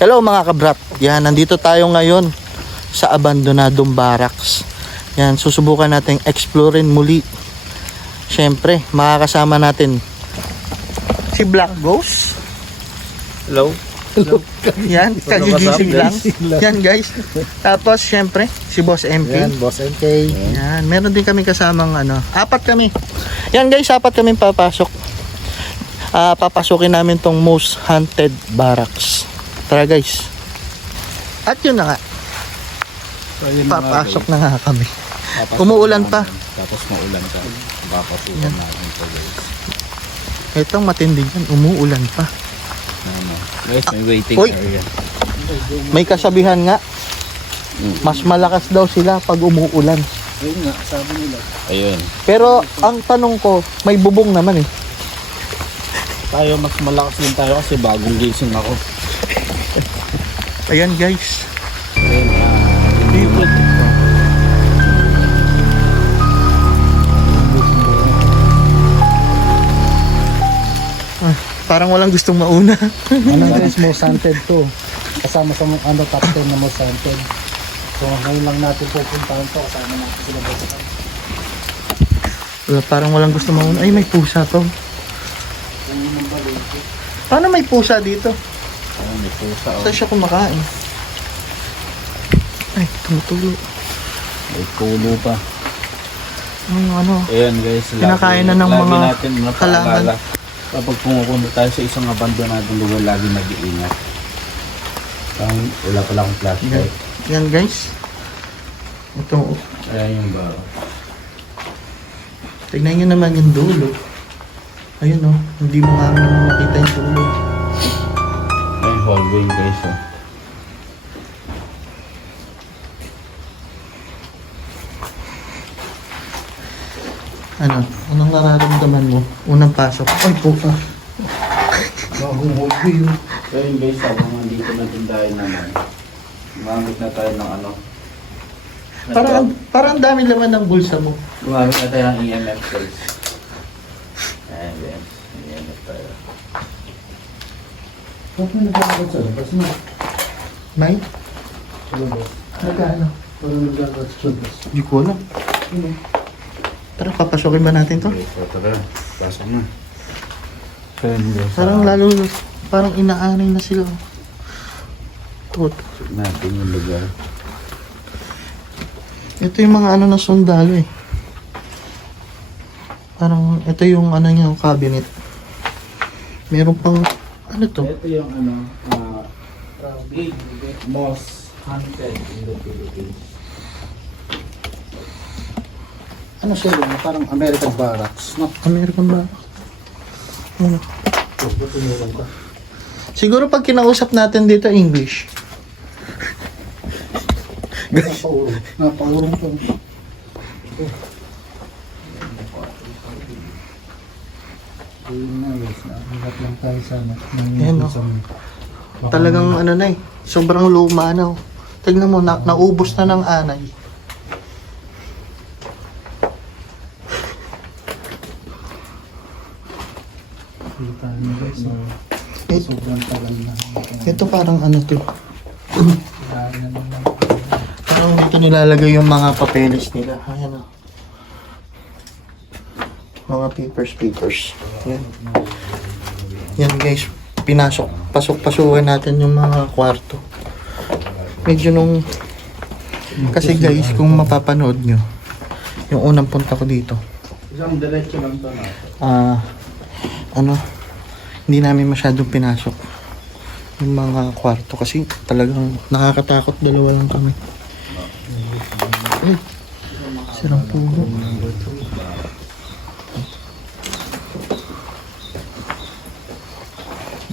Hello mga kabrat. Yan, nandito tayo ngayon sa abandonadong barracks. Yan, susubukan natin explorein muli. Siyempre, makakasama natin si Black Ghost. Hello. Yan, kagigising lang. Yan guys. Tapos siyempre, si Boss MP. Yan, Boss MK. Yan, meron din kami kasamang apat kami. Yan guys, apat kami papasok. Papasukin namin tong most haunted barracks. Tara guys. At yun na nga, So, yun papasok na nga kami. Umuulan pa. Tapos maulan pa. Papasukan Yan. natin ito guys. Itong matindi yan, umuulan pa. Guys, may waiting Uy. area. May kasabihan nga, mas malakas daw sila pag umuulan. Ayun nga, sabi nila. Ayun. Pero ang tanong ko, may bubong naman eh. Tayo, mas malakas din tayo kasi bagong gising ako. Ayan guys. Ayun, Parang walang gustong mauna. Ano guys, most haunted to. Kasama sa top 10 na most haunted. So ngayon lang natin pupuntahan to. Kasama natin sila boss. Parang walang gustong mauna. Ay, may pusa to. Paano may pusa dito? ayun, may pusa. Saan siya kumakain? Ay, tumutulo. May kulo pa. Ano? Ayan guys, Kinakain na ng lagi mga natin halaman. napaalala. Kapag pumupunta tayo sa isang abandonadong lugar, lagi mag-iingat. Wala pala akong flashlight. Yan guys. Ito. Ayan yung baro. Tignan nyo naman yung dulo. Ayun oh. Hindi mo nga naman makita yung dulo. Ayan yung hallway guys. Oh. Anong nararamdaman mo? Unang pasok. Ay, puka. Bagong hobby yun. Ayun guys, habang nandito na din tayo naman. Gumamit na tayo ng ano. Parang dami laman ng bulsa mo. Gumamit na tayo ng EMF guys. Ayan guys, EMF tayo. Bakit may nagkakot sa labas mo? May? Sa labas. Nagkano? Parang nagkakot sa labas. Hindi ko alam. Tara, papasokin ba natin to? Okay, so tara, pasok na. So yun guys, Parang inaanay na sila. Tot. pasok natin yung lugar. Ito yung mga na sundalo eh. Parang ito yung yung cabinet. Meron pang ano to? Ito yung big most haunted in the Philippines. Ano siya yun? Parang American barracks. No? American ba? Ano? Tutunuran ka. Siguro pag kinausap natin dito English. Napaurong. Napaurong to. Ayun na guys. Nakikat lang tayo sa Ayan, no? Talagang na eh. Sobrang luma na. Tignan mo, naubos na ng anay. Kita nyo guys. Sobrang tagal na. Ito parang to. Kaya na naman. Parang dito nilalagay yung mga papeles nila. Ayan o. Mga papers. Yan. Yan guys. Pasok-pasukan natin yung mga kwarto. Medyo kasi guys, kung mapapanood nyo, yung unang punta ko dito. Isang diretso lang to na. Hindi namin masyadong pinasok yung mga kwarto kasi talagang nakakatakot, dalawa lang kami. Sirang puno.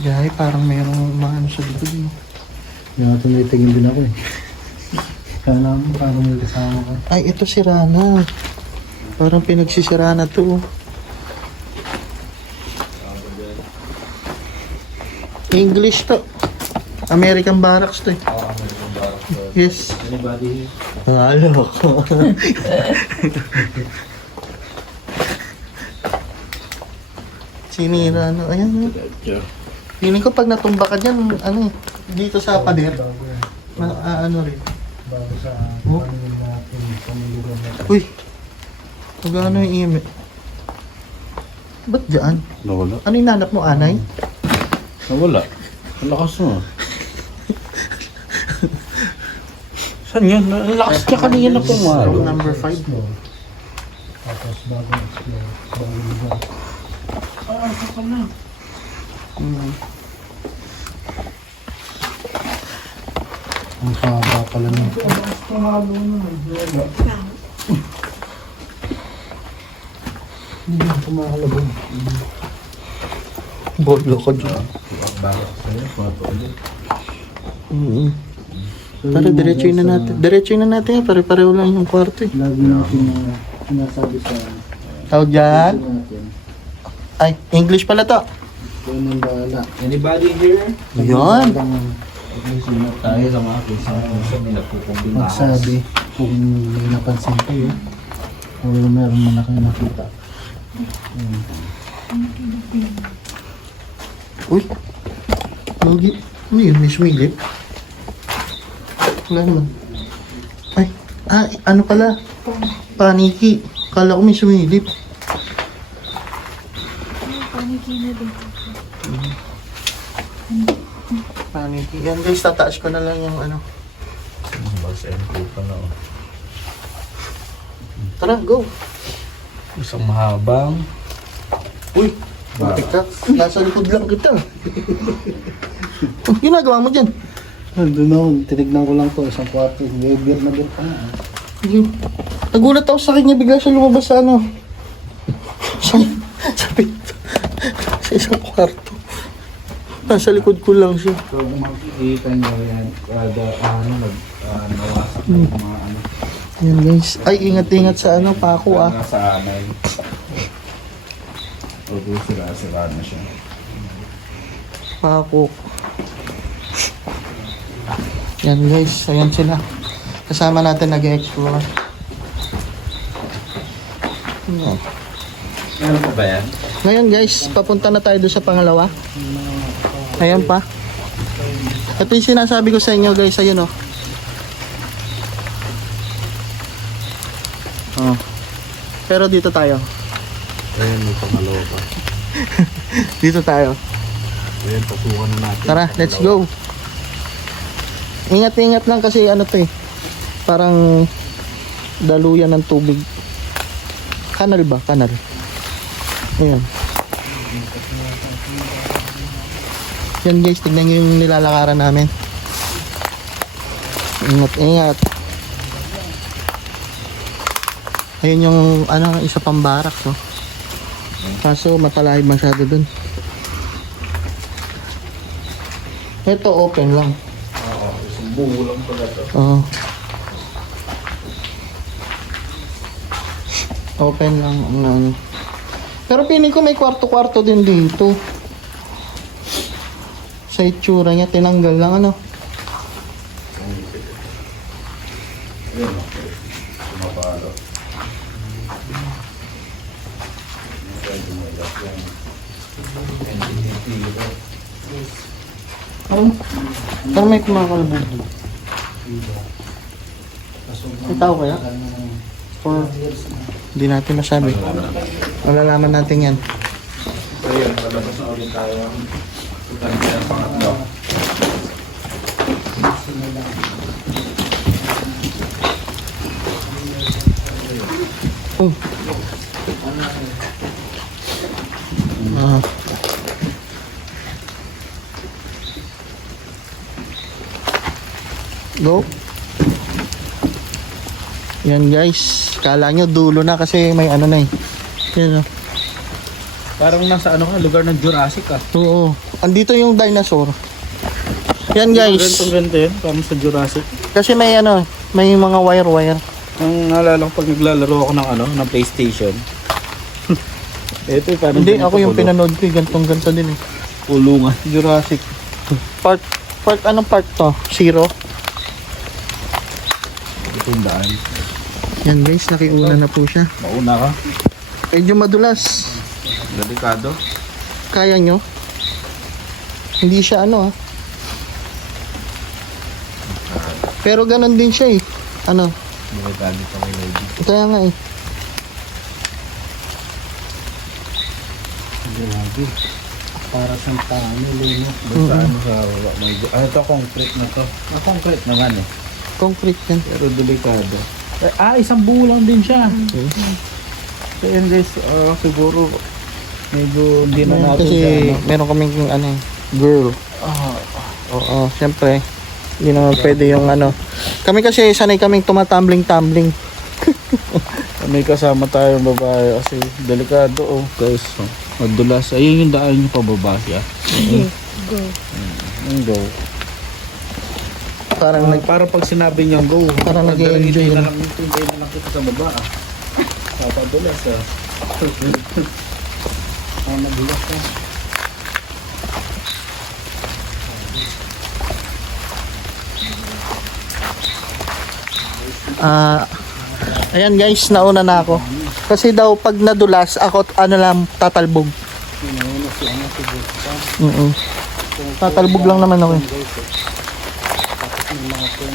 Gahay, parang mayroong mga sa likod mo. Yung tumitingin din ako eh. Kaya naman parang may kasama ka. Ay, ito si Rana. Parang pinagsisira na to. English to. American barracks to eh. American barracks. Yes. Anybody? Halo ko. Sinira na. Ayan. Diretso. Feeling ko pag natumba ka dyan, ano eh, dito sa pader. Bago yan. Ano rin. Bago sa Oh. paningin natin. Pamiligan natin. Uy! Magkano yung EMF? Ba't dyan? Nawala. Ano yung nanap mo, anay? Nawala. Ang lakas mo. Saan yun? Ang lakas niya kanina po Room mga. number 5. Explore. Tapos bago explore. Bago lugar. Ah, saka na. Ang haba pala nito. Hindi na kumakalabog. Bolo ko dyan. Bakit sa'yo? Kwarto ulit. Pero diretsuin na natin. Diretsuin na natin yan. Pare-pareho lang yung kwarto eh. Lagi natin na sinasabi sa Tawag dyan. natin. Ay, English pala to. Kaya nang bahala. Anybody here? Yun. Sino tayo sa mga kisa kung may nagkukumbinahas. Magsabi kung may napansin kayo o meron man na kayo nakita. Uy. Magi. Ano yun? May sumilip? Wala naman. Ay. Ano pala? Paniki. Kala ko may sumilip. Paniki. Yan guys, tataas ko na lang yung ano. Bas MP pa na. Tara, go. Isang mahabang. Uy. Bakit ka? Nasa likod lang kita. Ang ginagawa mo dyan? Doon ako, tinignan ko lang to isang kwarto. May beer na beer pa nga. Nagulat ako sa kanya, bigla siya lumabas sa ano. Sa pinto. Sa isang kwarto. Nasa likod ko lang siya. So kung makikita nyo yan, kada nawasak ng mga ano. Yan guys. Ay, ingat-ingat sa ano, pako ah. Nasa anay. O sira na siya. Pako. Yan guys, ayan sila. Kasama natin nag-explore. Yan. Meron pa ba yan? Ngayon guys, papunta na tayo doon sa pangalawa. Ayan pa. Ito yung sinasabi ko sa inyo guys, ayun oh. Oh. Pero dito tayo. Ayan, may pangalawa pa. Dito tayo. Ayan, pasukan na natin. Tara, let's go. Ingat-ingat lang kasi ano to eh. Parang daluyan ng tubig. Kanal ba? Kanal. Ayan. Yan guys, tignan nyo yung nilalakaran namin. Ingat-ingat. Ayun yung ano, isa pang barak no. Kaso matalahib masyado dun. Ito open lang. Oo, isang buo lang pala to. Oo. Open lang ang ano. Pero piling ko may kwarto-kwarto din dito. Sa itsura niya, tinanggal lang ano. Ayan, okay. Sumapalo. Parang may kumakalabog doon. May tao kaya? Or hindi natin masabi. Malalaman natin yan. So yun, palabas na ulit tayo. Tutan na yung pangatlo. Oh. Ah. Go. Yan guys. Kala nyo dulo na kasi may ano na eh. Yan oh. Parang nasa ano ka, lugar ng Jurassic ah. Oo. Andito yung dinosaur. Yan guys. Ganito yun, parang sa Jurassic. Kasi may ano, may mga wire-wire. Ang naalala ko pag naglalaro ako ng ano, ng PlayStation. Ito eh, parang Hindi, ako yung pinanood ko, gantong-ganto din eh. pulungan. Jurassic. Anong part to? Zero? Itong daan. Yan guys, nakiuna na po siya. Mauna ka. Medyo madulas. Delikado. Kaya nyo? Hindi siya ano ah. Pero ganun din siya eh. Ano? Delikado pa kay Lady. Kaya nga eh. Grabe. Para sa tunnel eh, no? Basta ano sa baba. Ito concrete na to. Concrete naman eh. Concrete yan. Pero delikado. Isang buo lang din siya. So yun guys, siguro medyo hindi na natin Kasi siya, ano. meron kaming ano eh, girl. Oo, syempre. Hindi naman pwede yung ano. Kami kasi sanay kaming tumatumbling-tumbling. May kasama tayong babae kasi delikado oh guys. Oh, madulas. Ayun yung daan niyo pababa siya. Go. Go. Parang Para pag sinabi niyang go, Parang nag-e-enjoy na na. lang hintay na lang kita sa baba. Papadulas ah. Madulas na. ayan guys, nauna na ako. Kasi daw pag nadulas, ako ano lang, tatalbog. Pinuno si ano si Bulkan. Tatalbog lang naman ako eh. Tapos yung mga pen.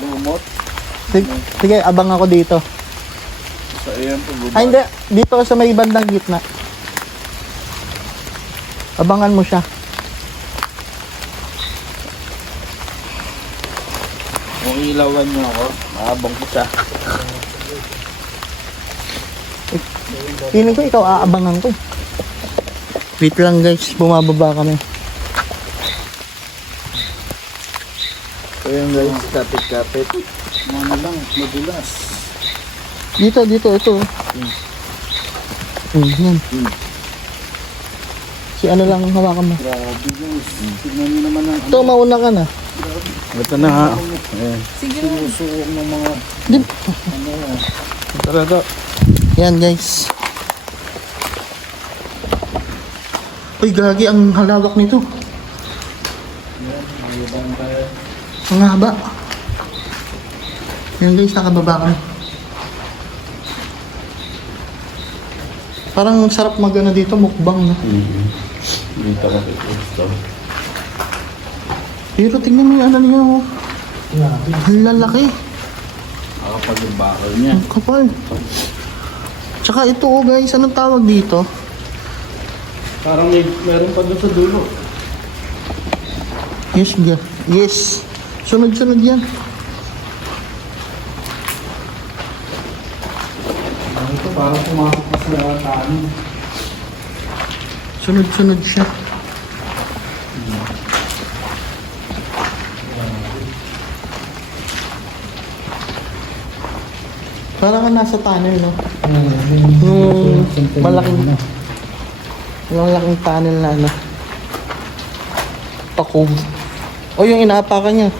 Lumot. Sige, abang ako dito. Sa ayan pababa. Ay hindi, dito sa may bandang gitna. Abangan mo siya. Kung ilawan niyo ako, maabang ko siya. Feeling ko ikaw aabangan ko. Wait lang guys, bumababa kami. So yun guys, kapit-kapit. Ano lang, madulas. Dito, ito. Yan. Si ano lang ang hawakan mo. Grabe guys. Tignan niyo naman ang Ito, mauna ka na. Ito na ha. Ayan. Sige na. Sinusuong ng mga Di, talaga. yan guys. Uy, gagi, ang halawak nito. Ang haba. Yan guys, nakababa kami. Parang sarap magana dito, mukbang na. Dito ka ito. Pero tingnan mo yung ano niya, oh. Ang lalaki. Kapag yung bakal niya. Ang kapal. Tsaka ito, oh guys, anong tawag dito? Parang meron pa doon sa dulo. Yes. Sunod-sunod yan. Ito parang pumasok pa sa tunnel. Sunod-sunod siya. Parang ka nasa tunnel, no? Malaking tunnel na ano. Pakog. O yung inaapakan niya.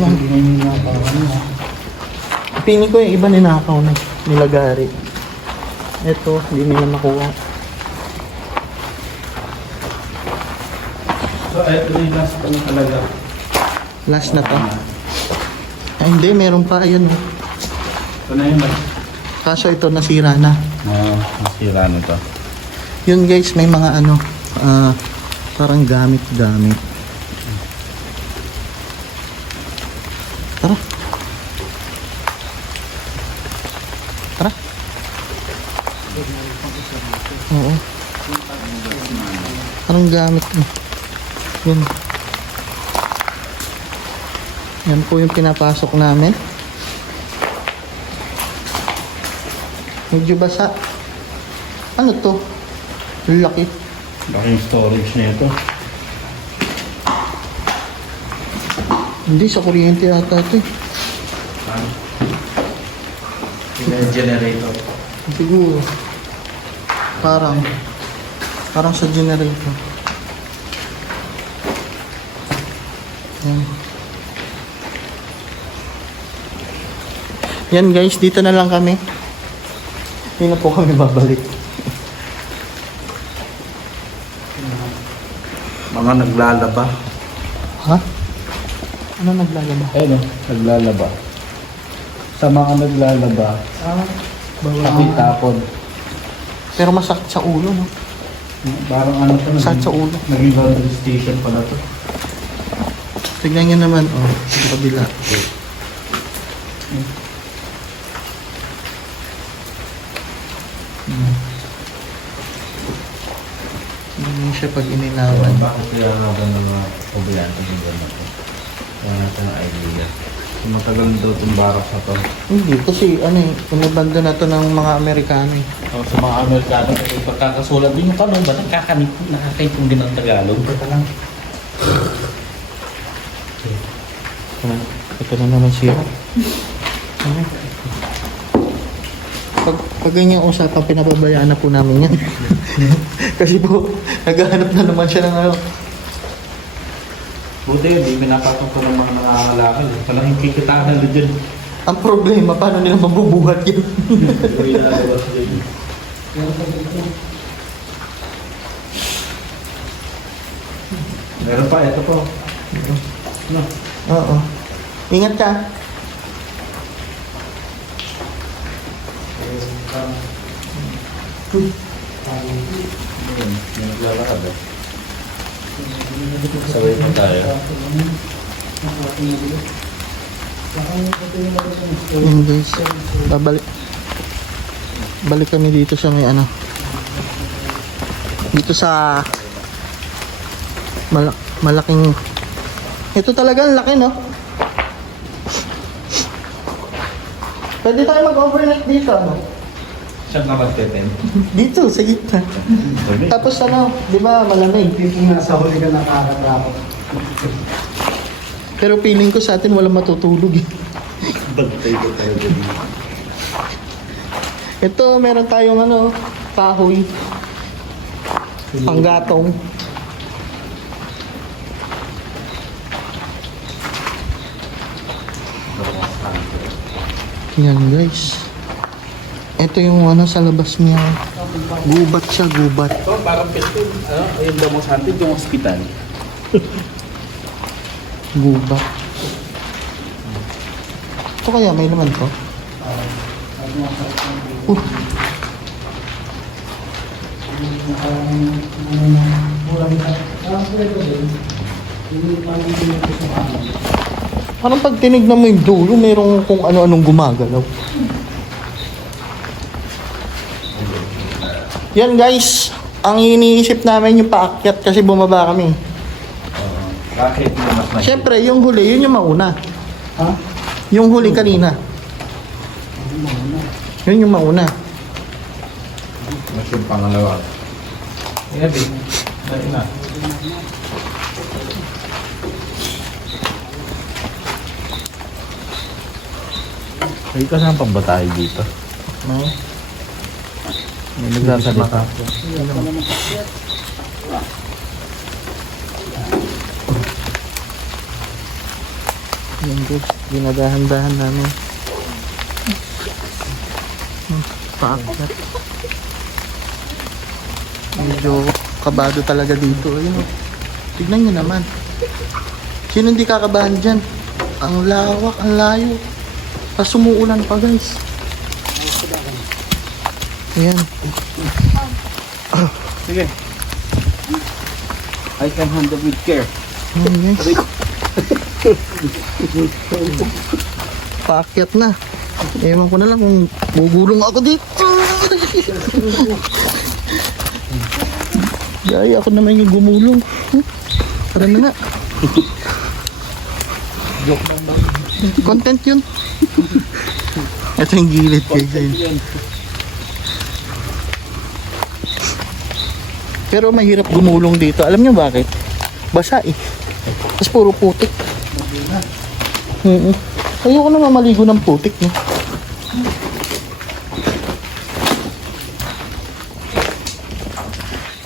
Yan, yung parang niya. Piling ko yung iba ninakaw na. Nilagari. Ito, hindi nila makuha. So ito yung last pa na talaga. Last na to. Ay, hindi, meron pa. Ayun. Oh. Ito na yun. Kaso ito nasira na. Nasira na to. Yun guys, may mga ano, parang gamit-gamit. Tara. Tara. Oo. Parang gamit. Yun. Yan po yung pinapasok namin. Medyo basa. Ano to? Laki. Laki yung storage na ito. Hindi, sa kuryente ata ito. Generator. Siguro. Parang sa generator. Yan. Yan guys, dito na lang kami. Hindi na po kami babalik. Mga naglalaba. Ha? Ano naglalaba? Ayun o, naglalaba. Sa mga naglalaba, Bawal. pakitapon. Pero masakit sa ulo, no? Parang ano to, Sakit sa ulo. naging laundry station pala to. Tignan nyo naman, oh, sa kabila. Ganyan siya pag inilawan. Bakit kaya natin ng mga kobyante yung gano'n to? Kaya natin ang idea. Matagal na daw itong barak na to. Hindi, kasi ano eh, pinabanda na to ng mga Amerikano eh. Sa mga Amerikano, may pagkakasulat din yung tanong ba? Nakakaintindi ng Tagalog. Ito lang. Ito na naman siya. Ano? Pag ganyan usapan, pinapabayaan na po namin yan. Kasi po, naghahanap na naman siya ng ano. Buti yun, di pinapatong ko ng mga nangangalakal. Malaking kikitaan na dyan. Ang problema, paano nila mabubuhat yun? Meron pa, ito po. No. Oo. Ingat ka. May naglalakad eh. Sabay pa tayo. Yun guys. Balik kami dito sa may ano. Dito sa malaking. Ito talaga ang laki, no? Pwede tayo mag-overnight dito, ano? Saan ka magteten? Dito, sa gitna. Tapos ano, di ba malamig? Kung nasa huli ka nakakatakot. Pero feeling ko sa atin walang matutulog eh. Bantay ko tayo dyan. Ito, meron tayong ano, kahoy. Panggatong. Yan guys. Ito yung ano sa labas niya. Gubat siya, gubat. Ito, parang pito. Ayun daw mo sa atin, yung hospital. Gubat. Ito kaya may naman to? Parang pag tinignan mo yung dulo, merong kung ano-anong gumagalaw. Yan guys, ang iniisip namin yung paakyat kasi bumaba kami. Bakit mo mas mahirap? Siyempre, yung huli, yun yung mauna. Ha? Yung huli kanina. Yun yung mauna. Mas yung pangalawa. Ayan din. Dahil na. Ay, kasama pang ba tayo dito? No? May nagsasalita. Yan guys, dinadahan-dahan namin. Paakyat. Medyo kabado talaga dito. Ayun, oh. Tignan nyo naman. Sino hindi kakabahan dyan? Ang lawak, ang layo. Tapos sumuulan pa guys. Ayan. Sige. I can handle with care. Ayan guys. Paakyat na. Ewan ko na lang kung gugulong ako dito. Yay, ako naman yung gumulong. Tara na nga. Joke lang ba? Content yun. Ito yung gilid guys. Ayun. Pero mahirap gumulong dito. Alam nyo bakit? Basa eh. Tapos puro putik. Ayoko na nga maligo ng putik niya.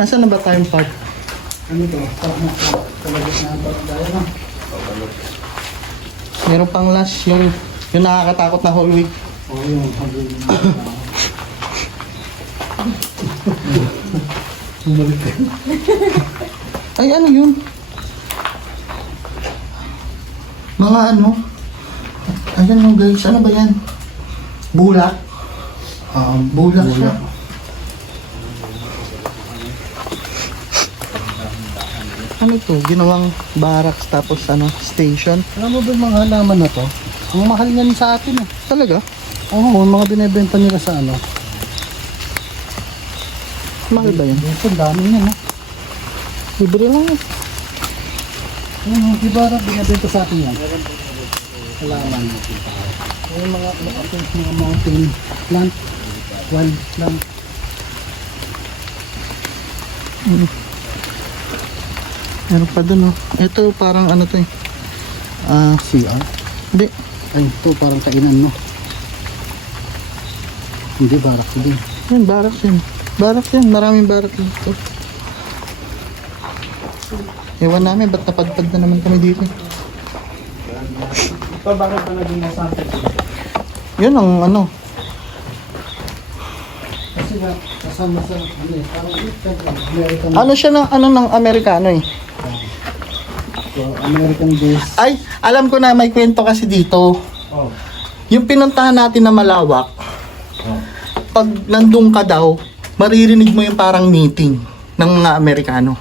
Nasaan na ba tayong part? Ano to? Talagas na ba tayo na? Meron pang last yung nakakatakot na hallway. O yung hanggang Ay ano yun? Mga ano? Ayan mo guys, ano ba yan? Bulak? Bulak siya. Ano to? Ginawang barracks tapos ano, station. Alam mo ba yung mga halaman na to? Ang mahal niyan sa atin eh. Talaga? Oo, yung mga binibenta nila sa ano. Mahal ba yun? Ito, ang dami niyan ha. Libre lang yun. Di ba binibenta sa atin yan? Halaman. Yung mga mountain plant, wild plant. Meron pa dun oh. Ito parang ano to eh. CR? Hindi. Ay, ito parang kainan mo. Hindi, barak din. Yan, barracks yun. Barracks yan. Maraming barracks dito. Ewan namin, ba't napadpad na naman kami dito? Ito, bakit pa naging nasanted? Yun ang ano. Kasi nga, kasama sa, ano eh, parang American, Ano siya ng, ano ng Amerikano eh. American base. Ay, alam ko na may kwento kasi dito. Oh. Yung pinuntahan natin na malawak, pag nandun ka daw, maririnig mo yung parang meeting ng mga Amerikano.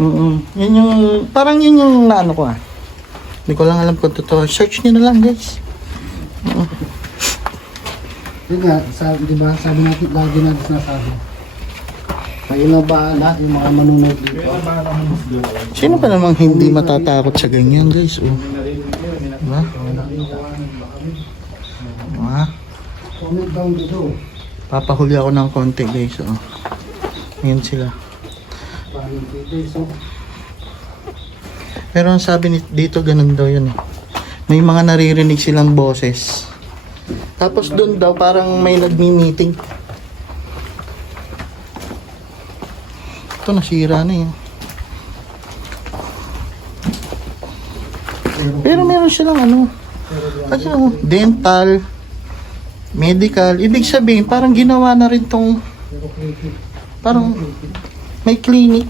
Oo. Yun yung, parang yun yung naano ko ah. Hindi ko lang alam kung totoo. Search nyo na lang guys. Yun nga, di ba, sabi natin, lagi natin sinasabi. Kayo na ba lahat yung mga manunod dito? Sino pa namang hindi matatakot sa ganyan guys? Oh. Diba? Diba? Comment down below. Papahuli ako ng konti guys. Oh. Ayan sila. Paano dito, so, Pero ang sabi dito ganun daw yun eh. May mga naririnig silang boses. Tapos doon daw parang may nagmi-meeting. Ito nasira na yun. Pero meron silang ano. Kasi oh, dental, medical. Ibig sabihin parang ginawa na rin tong parang may clinic.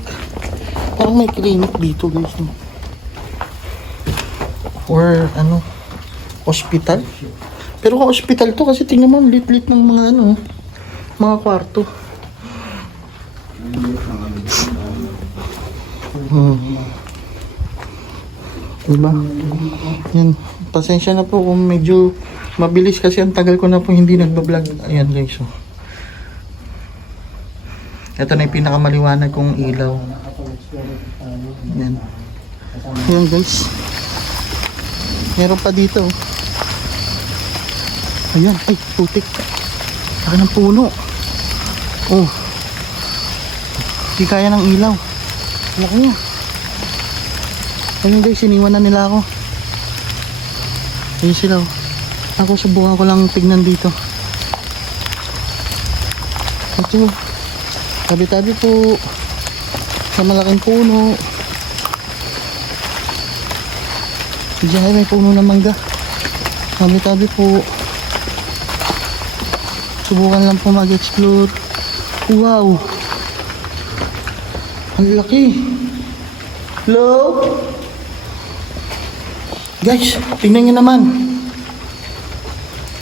Parang may clinic dito guys. Or ano, hospital. Pero kung hospital to kasi tingnan mo lit-lit ng mga ano, mga kwarto. Diba? Yan. Pasensya na po kung medyo mabilis kasi ang tagal ko na po hindi nagbablog. Ayan guys. So. Ito na yung pinakamaliwanag kong ilaw. Yan. Ayan guys. Meron pa dito. Ayan. Ay, putik. Laki ng puno. Oh. Hindi kaya ng ilaw. Laki niya. Ayun guys, iniwan na nila ako. Ayun sila. Ako subukan ko lang tignan dito. Ito. Tabi-tabi po. Sa malaking puno. Diyan may puno ng mangga. Tabi-tabi po. Subukan lang po mag-explore. Wow. Ang laki. Hello? Guys, tingnan nyo naman.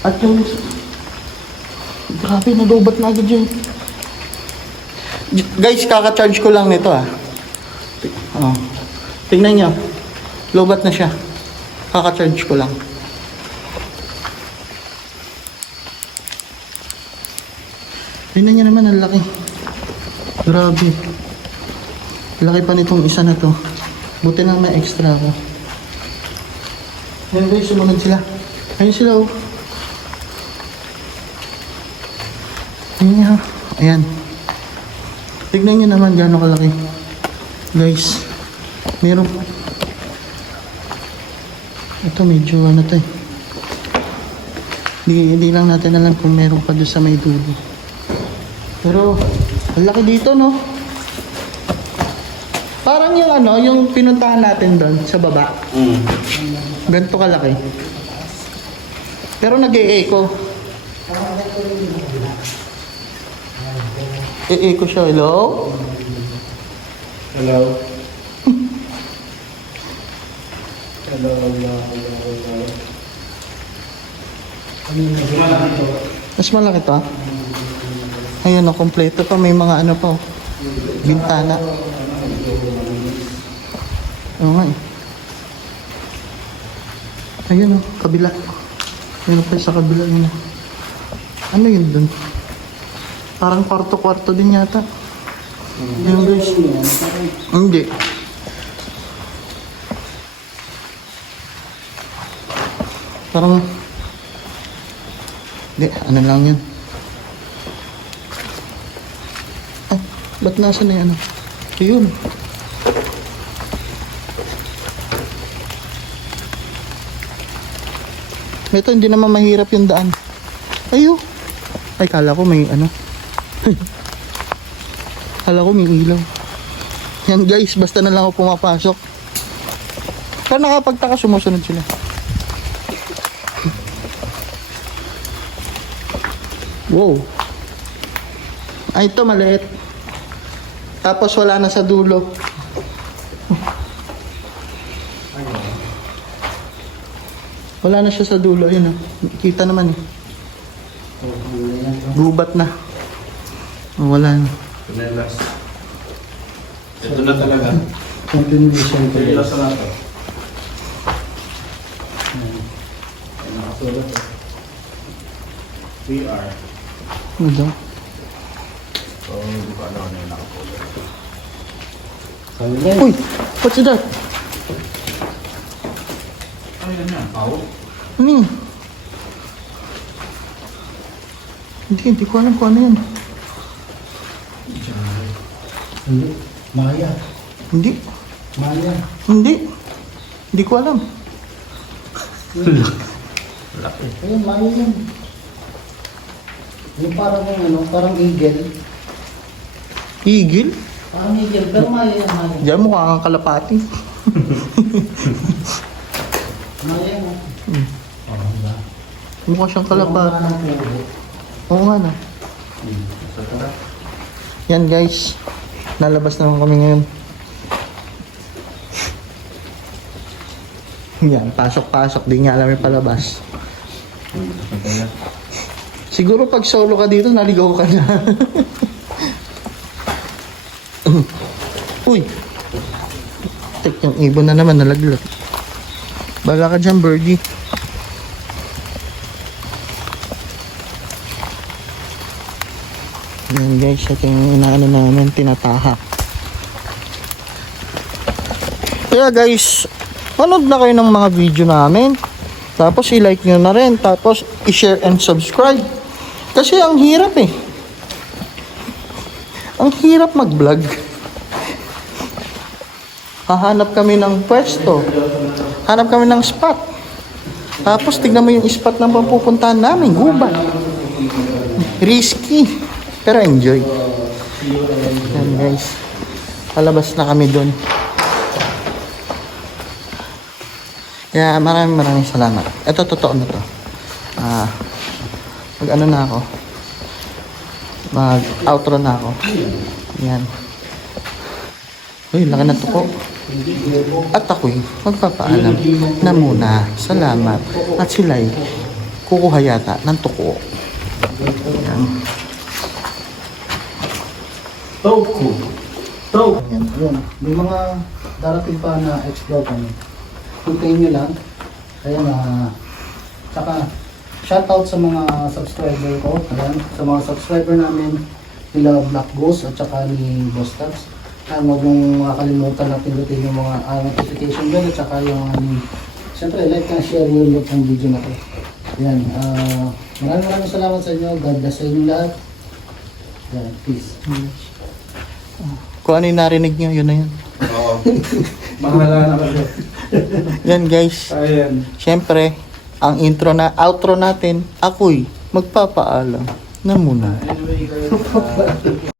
At yung... Grabe, nadobat na agad yun. Guys, kaka-charge ko lang nito ah. Oh. Tingnan nyo. Lobat na siya. Kaka-charge ko lang. Tingnan nyo naman, ang laki. Grabe. Laki pa nitong isa na to. Buti na may extra ako. Ayan guys, sumunod sila. Ayun sila oh. Ayan ha. Ayan. Tignan nyo naman gano'ng kalaki. Guys, meron pa. Ito medyo ano to eh. Hindi lang natin alam kung meron pa doon sa may dulo. Pero, ang laki dito no. Parang yung ano, yung pinuntahan natin doon sa baba. Ganito kalaki. Pero nag-e-echo. E-echo siya. Hello? Hello? Hello, hello, hello, hello. Mas malaki to. Ayun, kompleto pa. May mga ano pa. Bintana. Oo nga eh. Ayun kabila. Ayun pa sa kabila yun. Ano yun dun? Parang kwarto-kwarto din yata. Ayun guys. Hindi. Parang hindi, ano lang yun. Ah, ba't nasa na yan? Ayun. Ito, hindi naman mahirap yung daan. Ayun. Ay, kala ko may ano. Kala ko may ilaw. Yan guys, basta na lang ako pumapasok. Pero nakapagtaka, sumusunod sila. Wow. Ay, ito maliit. Tapos wala na sa dulo. Wala na siya sa dulo. Yun kita naman eh. Gubat na. Oh, wala na. Pinelas. Ito na talaga. Continuation ko. Pinelas na ito. Nakasulat. PR. Ano daw? So, hindi ko alam ano yung nakapost. Kanila. Uy! What's that? Ano yan yan? Pao? Ano yun? Hindi ko alam kung ano yan. Hindi. Maya. Hindi. Maya. Hindi ko alam. Ayun, maya yan. Yung parang parang eagle. Eagle? Parang eagle, pero maya yan, maya. Diyan mukha kang kalapati. Maya yan. Oo, diba? Mukha siyang kalapati. Yung mga pulo. Oo nga na. Yan guys. Nalabas naman kami ngayon. Yan, pasok-pasok. Di nga alam yung palabas. Siguro pag solo ka dito, naligaw ka na. Uy! Tek, yung ibon na naman, nalaglag. Bala ka dyan, birdie. Yan guys, ito yung inaano namin, tinatahak. Kaya guys, manood na kayo ng mga video namin. Tapos i-like nyo na rin. Tapos i-share and subscribe. Kasi ang hirap eh. Ang hirap mag-vlog. Hahanap kami ng pwesto. Hanap kami ng spot. Tapos tignan mo yung spot na pupuntahan namin. Gubat. Risky. Pero enjoy. Yan guys. Palabas na kami doon. Kaya maraming salamat. Ito totoo na to. Mag-ano na ako. Mag-outro na ako. Yan. Uy, laki na tuko. At ako'y magpapaalam na muna. Salamat. At sila'y kukuha yata ng tuko. Yan. Toku. Yan, yun. May mga darating pa na explore kami. Puntayin nyo lang. Kaya tsaka shoutout sa mga subscriber ko. Ayan, sa mga subscriber namin nila Black Ghost at saka ni Boss Tabs. Huwag mong makakalimutan na pindutin yung mga notification bell at saka yung siyempre like and share yung look ng video na to. Ayan, maraming salamat sa inyo. God bless sa inyo lahat. Ayan, peace. Kung ano yung narinig nyo, yun na yun. Oo. Mahala na kasi. Yan guys. Ayan. Siyempre, ang outro natin, ako'y magpapaalam na muna. Anyway, guys,